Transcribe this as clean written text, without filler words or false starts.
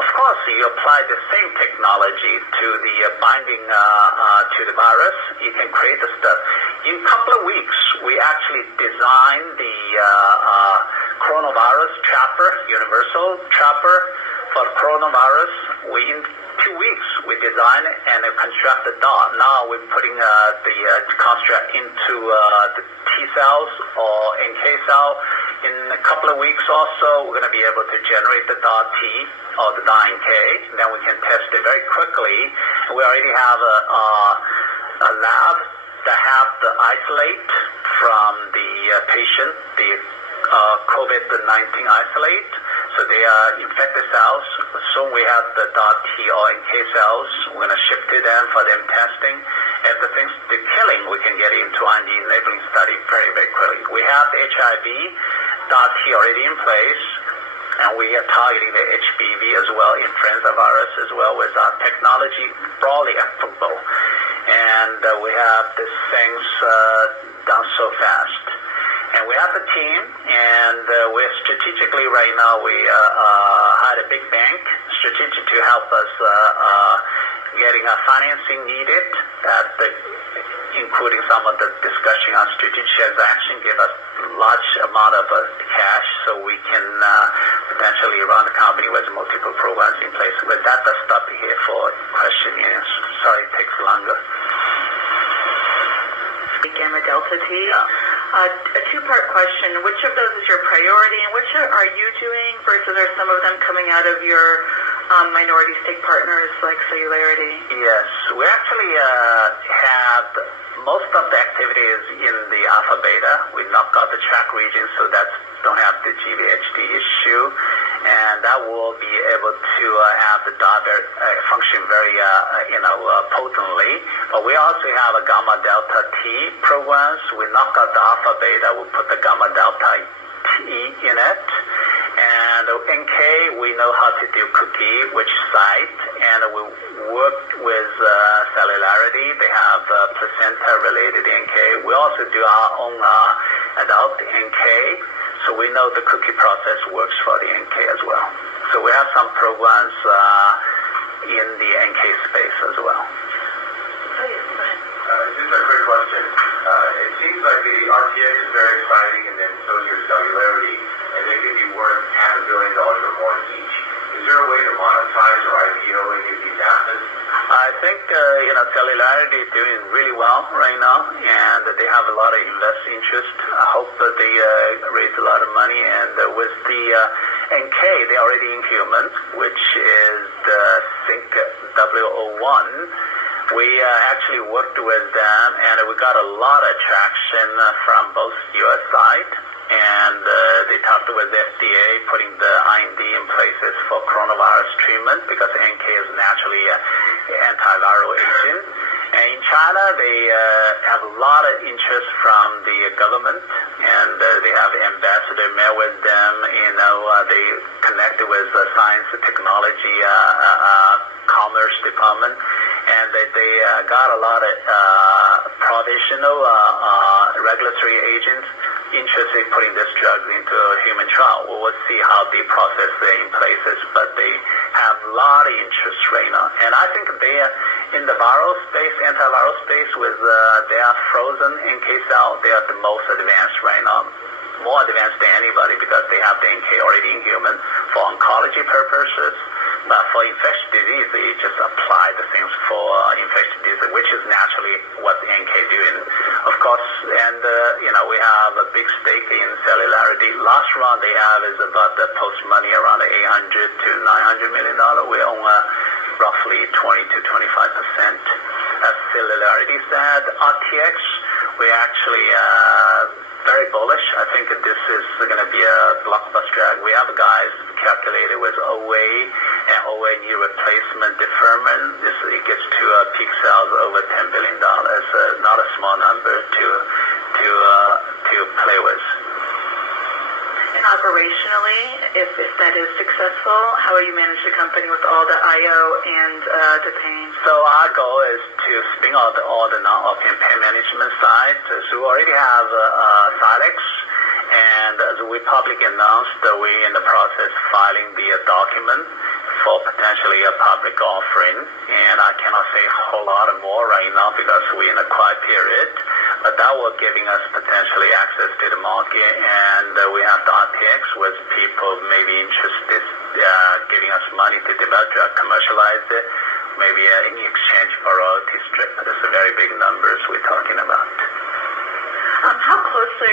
of course, you apply the same technology to the binding to the virus. You can create the stuff. In a couple of weeks, we actually designed the coronavirus trapper, universal trapper for the coronavirus. In 2 weeks, we designed and construct the dot. Now we're putting the construct into the T cells or NK cell. In a couple of weeks also, we're going to be able to generate the dot T or the dot NK. Then we can test it very quickly. We already have a lab that have the isolate from the patient, the COVID-19 isolate. So they are infected cells. Soon we have the dot T or NK cells. We're going to ship to them for them testing. If the killing, we can get into IND enabling study very, very quickly. We have the HIV dot T already in place, and we are targeting the HBV as well, influenza virus as well, with our technology broadly applicable. And we have these things done so fast. And we have the team, and we're strategically right now, we had a big bank strategic to help us getting financing needed, including some of the discussion on strategic transaction, give us large amount of cash so we can potentially run the company with multiple programs in place. With that, I'll stop here for question and answer. Sorry it takes longer. Gamma Delta T. Yeah. A two-part question. Which of those is your priority, and which are you doing versus are some of them coming out of your minority stake partners like Celularity? Yes, we actually have most of the activities in the alpha beta. We knock out the track region, so that don't have the GVHD issue, and that will be able to have the dot function very potently. But we also have a gamma delta T programs. We knock out the alpha beta, we put the gamma delta T in it. And NK, we know how to do cookie, which site, and we work with Celularity. They have placenta-related NK. We also do our own adult NK, so we know the cookie process works for the NK as well. So we have some programs in the NK space as well. Oh, yes, go ahead. Just a quick question. It seems like the RTX is very exciting, and then so is your Celularity, and they could be worth $500 million or more each. Is there a way to monetize or IPO any of these assets? I think Celularity is doing really well right now, and they have a lot of investor interest. I hope that they raise a lot of money, and with the NK, they're already in human, which is the Sync W01. We actually worked with them, and we got a lot of traction from both U.S. side, and they talked with the FDA, putting the IND in places for coronavirus treatment, because NK is naturally an antiviral agent. And in China, they have a lot of interest from the government, and they have ambassador met with them. They connected with the science and technology commerce department, and they got a lot of provisional regulatory agents interested in putting this drug into a human trial. We will see how they process it in places, but they have a lot of interest right now. And I think they are in the viral space, antiviral space, with their frozen NK cell, they are the most advanced right now. More advanced than anybody, because they have the NK already in human for oncology purposes. But for infectious disease, they just apply the things for infectious disease, which is naturally what the NK doing. Of course, and we have a big stake in Celularity. Last round they have is about the post money around $800 to $900 million. We own roughly 20 to 25%. As Celularity said, RTX, we actually very bullish. I think that this is going to be a blockbuster drug. We have guys calculated with OA and OA knee replacement deferment. It gets to peak sales over $10 billion. It's not a small number to play with. And operationally, if that is successful, how will you manage the company with all the IO and the pain? So our goal is to spin out all the non-opium pain management side. So we already have Scilex, and as we publicly announced, we're in the process filing filing the document for potentially a public offering, and I cannot say a whole lot more right now because we're in a quiet period, but that will giving us potentially access to the market, and we have the RTX with people maybe interested giving us money to develop drug, commercialize it, maybe in exchange for royalty strip. That's a very big numbers we're talking about. How closely